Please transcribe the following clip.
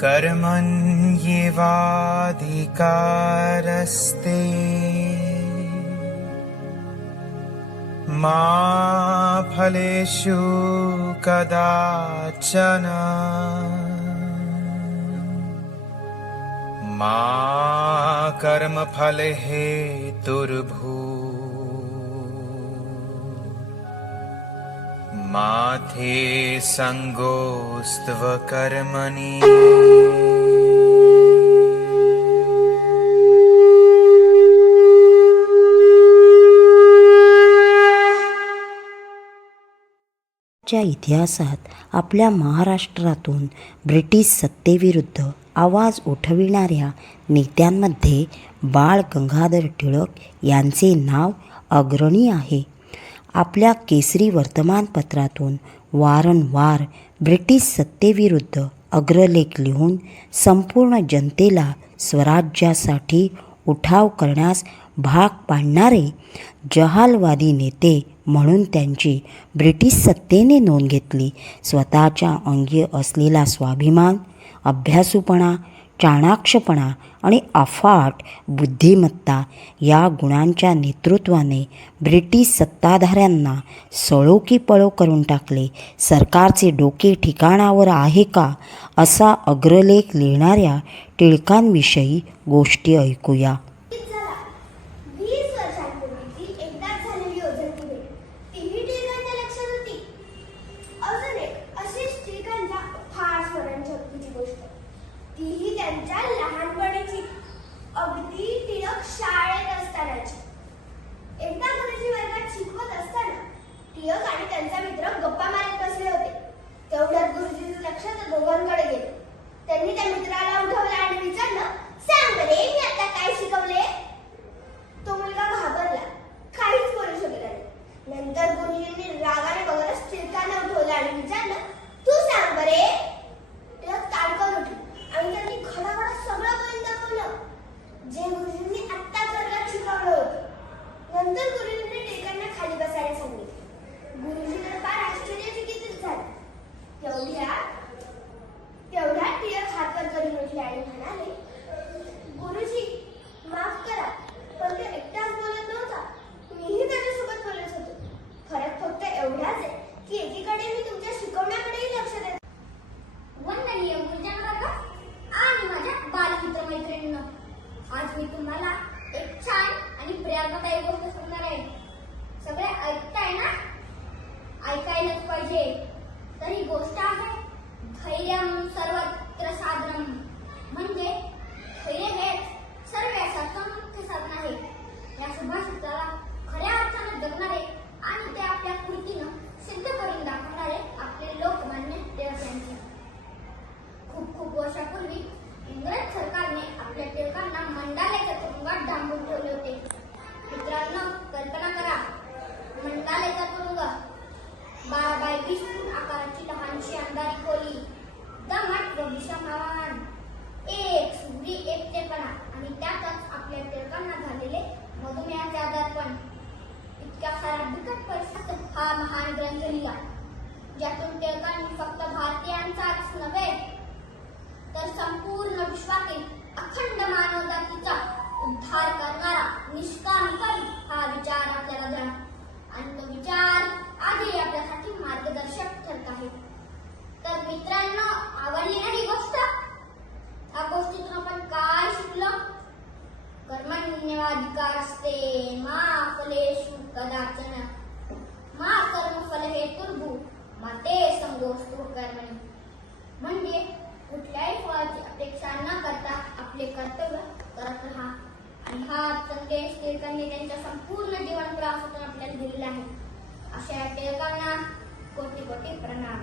कर्मण्येवाधिकारस्ते मा फलेषु कदाचन मा कर्मफलहेतुर्भूः मा ते संगोऽस्त्व कर्मणि। च्या इतिहासात आपल्या महाराष्ट्रातून ब्रिटिश सत्तेविरुद्ध आवाज उठविणाऱ्या नेत्यांमध्ये बाळ गंगाधर टिळक यांचे नाव अग्रणी आहे. आपल्या केसरी वर्तमानपत्रातून वारंवार ब्रिटिश सत्तेविरुद्ध अग्रलेख लिहून संपूर्ण जनतेला स्वराज्यासाठी उठाव करण्यास भाग पाडणारे जहालवादी नेते म्हणून त्यांची ब्रिटिश सत्तेने नोंद घेतली. स्वतःच्या अंगी असलेला स्वाभिमान, अभ्यासूपणा, चाणाक्षपणा आणि अफाट बुद्धिमत्ता या गुणांच्या नेतृत्वाने ब्रिटिश सत्ताधाऱ्यांना सळो की पळो करून टाकले. सरकारचे डोके ठिकाणावर आहे का, असा अग्रलेख लिहिणाऱ्या टिळकांविषयी गोष्टी ऐकूया. त्यांनी त्या मित्राला उठवलं आणि विचारलं, सांग बरे मी आता काय शिकवले? तो मुलगा घाबरला, काहीच बोलू शकला नाही. नंतर गुरुजींनी रागाने बघत टिळकांना उठवलं आणि विचारलं, तू सांग बरे. टिळक ताडकन उठले आणि त्यांनी घडाघडा सगळं बोलून दाखवलं जे गुरुजींनी आत्ताच वर्गात शिकवलं होतं. नंतर गुरुजींनी टिळकांना खाली बसायला सांगितले. गुरुजी तर फार आश्चर्यचकित झाले. तेवढ्यात टिळक हात वर करून उठले आणि म्हणाले, गुरुजी माफ करा, पण ते एकटाच बोलत नव्हता, मीही त्याच्यासोबत बोलत होतो. फरक फक्त एवढाच आहे की एकीकडे मी तुमच्या शिकवण्याकडेही लक्ष देतो. वंदनीय गुरुजनवर्ग आणि माझ्या बालमित्रमैत्रिणींनो, आज मी तुम्हाला एक छान आणि प्रेरणादायी गोष्ट सांगणार आहे. सगळे ऐकताय ना? ऐकायलाच पाहिजे. तर ही गोष्ट आहे धैर्यं सर्वत्र साधनं, म्हणजे धैर्य हे सर्वांसाठी मुख्य साधन आहे. या सुभाषिताला खऱ्या अर्थाने जगणारे आणि ते आपल्या कृतीनं सिद्ध करून दाखवणारे आपले लोकमान्य टिळक यांचे. खूप खूप वर्षापूर्वी इंग्रज सरकारने आपल्या टिळकांना मंडालेच्या तुरुंगात डांबून ठेवले होते. मित्रांनो, कल्पना करा, मंडालेचा तुरुंग, 12 बाय 20 फूट आकाराची लहानशी अंधारी खोली, दमट व भीषण हवामान, एक सुगडी एकटेपणा आणि त्यातच आपल्या टिळकांना झालेले मधुमेहाचे आजारपण. इतक्या साऱ्या बिकट परिस्थितीत हा महान ग्रंथ लिहिला, ज्यातून टिळकांनी फक्त भारतीयांचाच नव्हे तर संपूर्ण विश्वातील अखंड मानवजातीचा उद्धार करणारा निष्काम कवी हा विचार आपल्याला दिला. आणि तो विचार आजही आपल्यासाठी मार्गदर्शक ठरत आहे. तर मित्रांनो, आवडली ना ही गोष्ट? या गोष्टीतून आपण काय शिकलो? कर्मण्येवाधिकारस्ते मा फलेषु कदाचन मा कर्मफलहेतुर्भूः मा ते संगोऽस्त्व कर्मणि. म्हणजे कुठल्याही फळाची अपेक्षा न करता आपले कर्तव्य करत राहा. आणि हा संदेश टिळकांनी त्यांच्या संपूर्ण जीवन प्रवासातून आपल्याला दिलेला आहे. अशा टिळकांना कोटी कोटी प्रणाम.